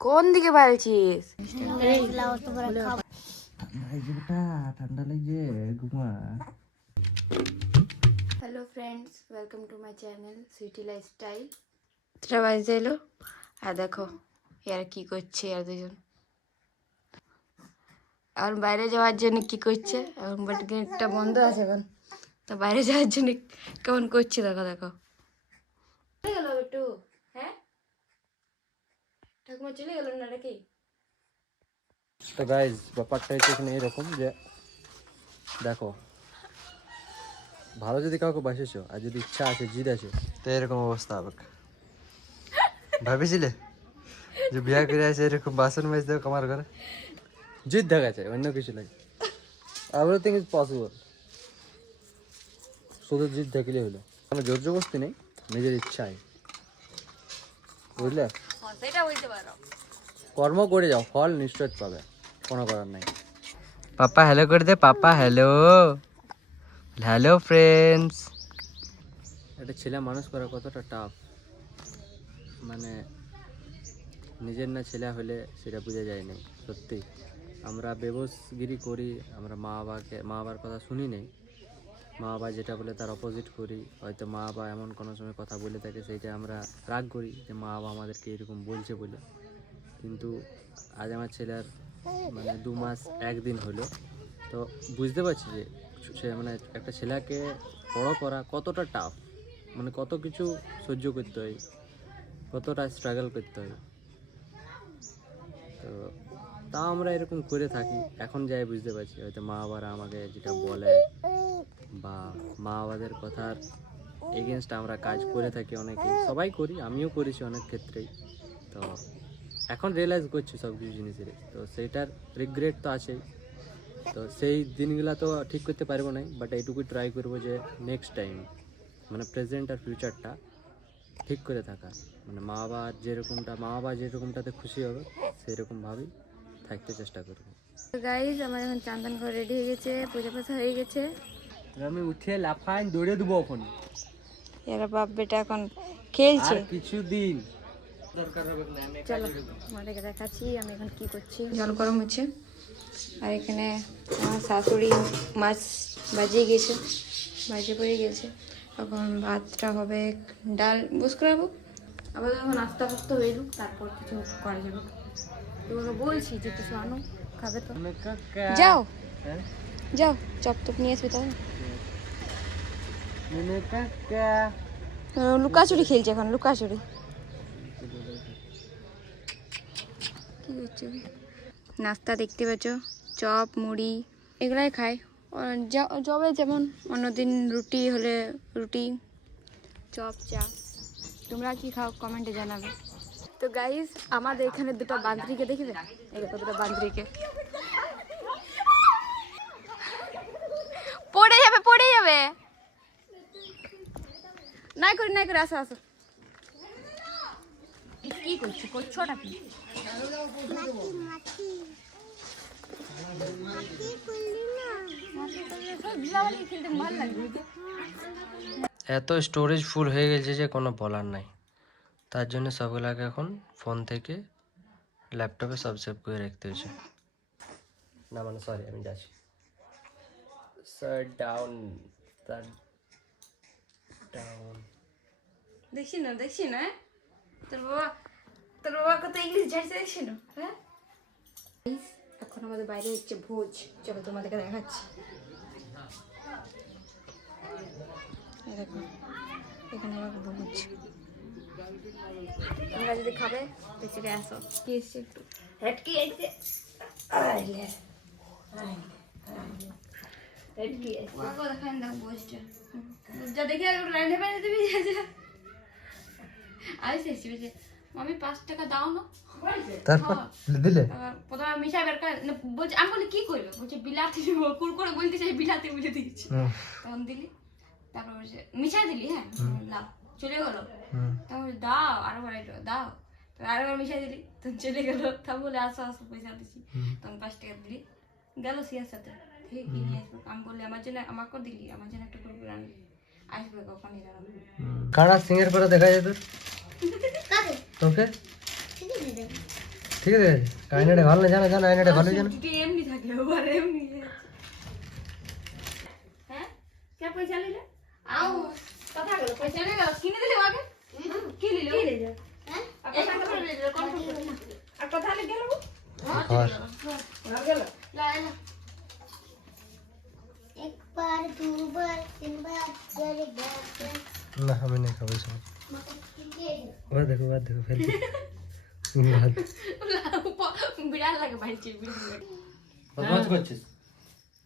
কোন দিকে পালছিস? ঠান্ডা লাগছে ঘুমা। Hello friends, welcome to my channel sweety lifestyle. এটা বাজে এলো আর দেখো এর কি করছে আর দুজন। এখন বাইরে যাওয়ার জন্য কি করছে, এখন বাট গেটটা বন্ধ আছে এখন, তো বাইরে যাওয়ার জন্য কেমন করছে দেখো দেখো। চলে গেল একটু, হ্যাঁ ঠাকুমা চলে গেল না নাকি? তো গাইজ ব্যাপারটা হচ্ছে এখানে এরকম যে দেখো, ভালো যদি কাউকে বাসেছো আর যদি ইচ্ছা আছে জিদ আছে তো এরকম অবস্থা হবে। ভাবেছিলে যে বিয়া করে আছে এরকম বাসন মেজ দেবে কামার ঘরে? জিদ দেখা যায়, অন্য কিছু নাই। এভরিথিং ইজ পসিবল, শুধু জিদ থাকলে হলো। কোনো জোর জবরদস্তি নেই, নিজের ইচ্ছায়, বুঝলে? সেটা বলতে পারো। কর্ম করে যাও, ফল নিশ্চয় পাবে, কোনো করার নাই। পাপা হ্যালো করে দে, পাপা হ্যালো। Hello friends. একটা ছেলে মানুষ করা কতটা টাফ, মানে নিজের না ছেলে হলে সেটা বোঝা যায় না। সত্যি আমরা বেবসগিরি করি, আমরা মা বাবার কথা শুনি নেই। মা বাবা যেটা বলে তার অপোজিট করি। হয়তো মা বাবা এমন কোনো সময় কথা বলে থাকে সেইটা আমরা রাগ করি যে মা বাবা আমাদেরকে এরকম বলছে বলে। কিন্তু আজ আমার ছেলের মানে 2 মাস 1 দিন হলো, তো বুঝতে পারছি যে সে মানে একটা ছেলেকে বড় করা কতটা টাফ, মানে কত কিছু সহ্য করতে হয়, কতটা স্ট্রাগল করতে হয়। তো তাও আমরা এরকম করে থাকি। এখন যাই বুঝতে পারছি হয়তো মা বাবারা আমাকে যেটা বলে বা মা বাবাদের কথার এগেনস্ট আমরা কাজ করে থাকি, অনেকেই, সবাই করি, আমিও করেছি অনেক ক্ষেত্রেই। তো এখন রিয়েলাইজ করছি সব কিছু জিনিসের, তো সেইটার রিগ্রেট তো আছেই। তো সেই দিনগুলো তো ঠিক করতে পারবো না, বাট এইটুকুই ট্রাই করবো যে নেক্সট টাইম মানে প্রেজেন্ট আর ফিউচারটা ঠিক করে থাকা, মানে মা বাবা যেরকমটাতে খুশি হবে সেরকমভাবেই থাকতে চেষ্টা করবো। তো গাইজ আমার এখন চান করে রেডি হয়ে গেছে, পূজা পাশা হয়ে গেছে। আমি উঠে লাফাইন দৌড়ে দেবো এখন, এরা বাপ বেটা এখন খেলছে। কিছুদিন চলো আমাদেরকে দেখাচ্ছি আমি এখন কি করছি। জল গরম হচ্ছে আর এখানে আমার শাশুড়ি মাছ বাজিয়ে গেছে, বাজে পড়ে গেছে। এখন ভাতটা হবে, ডাল বুঝ করাবো, আবার যখন আস্তে আস্তে হয়ে যাক তারপর কিছু করা যাবে। তোমাকে বলছি যে কিছু আনো, খাবে তো যাও যাও, চপ টপ নিয়ে আসবে তাই। লুকাচুরি খেলছে এখন, লুকাচুরি কি করছো? নাস্তা দেখতে পাচ্ছ, চপ মুড়ি এগুলাই খায়। জবে যেমন অন্যদিন রুটি হলে রুটি, চপ, চা। তোমরা কি খাও কমেন্টে জানাবে। তো গাইস আমাদের এখানে দুটো বান্ধরীকে দেখবে, এই দেখো দুটো বান্ধরীকে, পড়ে যাবে পড়ে যাবে। নাই করে আসো আসো। কি করছো, করছোটা কি? এত স্টোরেজ ফুল হয়ে গেছে যে কোনো বলার নাই। তার জন্য সবগুলাকে এখন ফোন থেকে ল্যাপটপে সব সেভ করে রাখতে হয়েছে। না মানে সরি, আমি যাচ্ছি। Sir down, sir down. দেখছি না তোর বাবা কত ইংলিশ ঝাড়ছে, দেখছি না। হ্যাঁ এখন আমাদের বাইরে হচ্ছে ভোজ, চলো তোমাদেরকে দেখাচ্ছি। দেখো এখানে আমার ভোজ, তোমরা যদি খাবে বেশি আসো। কি এসছে একটু হেটকি আইছে, হেটকি আইছে বাবা দেখেন দাও ভোজটা যা দেখে আর লাইনে বাইরে দিবি যা আইছে এসে মামি 5 টাকা দাও না। তারপর দিলে প্রথমে মিশাই বের করে বলছে, আমি বলি কি করবে, বলছে বিলাতি কুরকুরে বলতে চাই, বিলাতি বলে দিয়েছি। তখন দিলি, তারপর বলছে মিশাই দিলি, হ্যাঁ দাও, চলে গেলো। তখন দাও আরো বাড়াইলো, দাও আরেকবার মিশাই দিলি, তখন চলে গেলো। তা বলে আসো আসো পয়সা দিচ্ছি, তখন 5 টাকা দিলি, গেল সিয়ার সাথে ঠিক কি নিয়ে আসবো। আমি বললি আমার জন্য আমাকে দিলি, আমার জন্য একটা কুরকুরে আনবি, আসবে কখনই দাঁড়াবো। কারা সিঙ্গের পরে দেখা যায় তোর তোকে ঠিক আছে কাইনেটে ভালো না জানো জানো আইনেটে ভালো জানো এমনি থাকে ওভার এমনি হ্যাঁ কে পয়সা নিলে আও কথা গেল পয়সা নিয়ে গেল কিনে দিলে আগে কি নিলে কি নিলে হ্যাঁ আর কথা নিয়ে গেল আর গেল লা লা एक बार दो बार तीन बार चार बार না আমি नहीं খাবো সব বাদ দেখো ফেল বিড়াল লাগে ভাই কি বিড়াল বদমাশ করছিস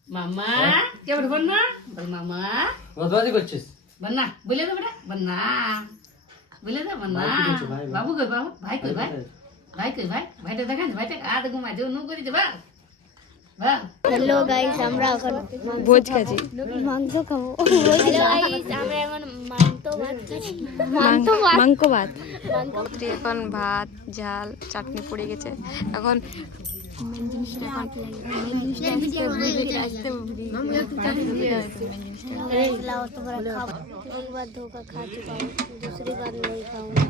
মামা কে বল না বল মামা বদমাশি করছিস বন্না বলে দে বেটা বন্না বলে দে বন্না বাবু কই বাবু ভাই কই ভাই ভাই কই ভাই ভাইটা দেখান ভাইটা আদ ঘুমা দেও নো করি দে বা বা হ্যালো গাইস আমরা এখন ভোজ খাচ্ছি মাংস খাবো হ্যালো গাইস আমরা এখন মাংস ভাত খাচ্ছি মাংস ভাত এখন ভাত ঝাল চাটনি পড়ে গেছে এখন एक बार धोखा खा चुका हूँ दूसरी बार नहीं खाऊंगा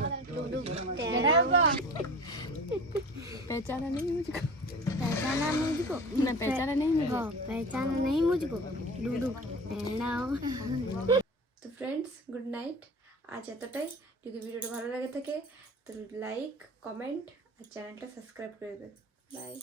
पहचाना नहीं मुझको पहचाना मुझको ना पहचाना नहीं हाँ पहचाना नहीं मुझको डूडू তো ফ্রেন্ডস গুড নাইট আজ এতটাই যদি ভিডিওটা ভালো লাগে থাকে তো লাইক কমেন্ট আর চ্যানেলটা সাবস্ক্রাইব করে দেবেন বাই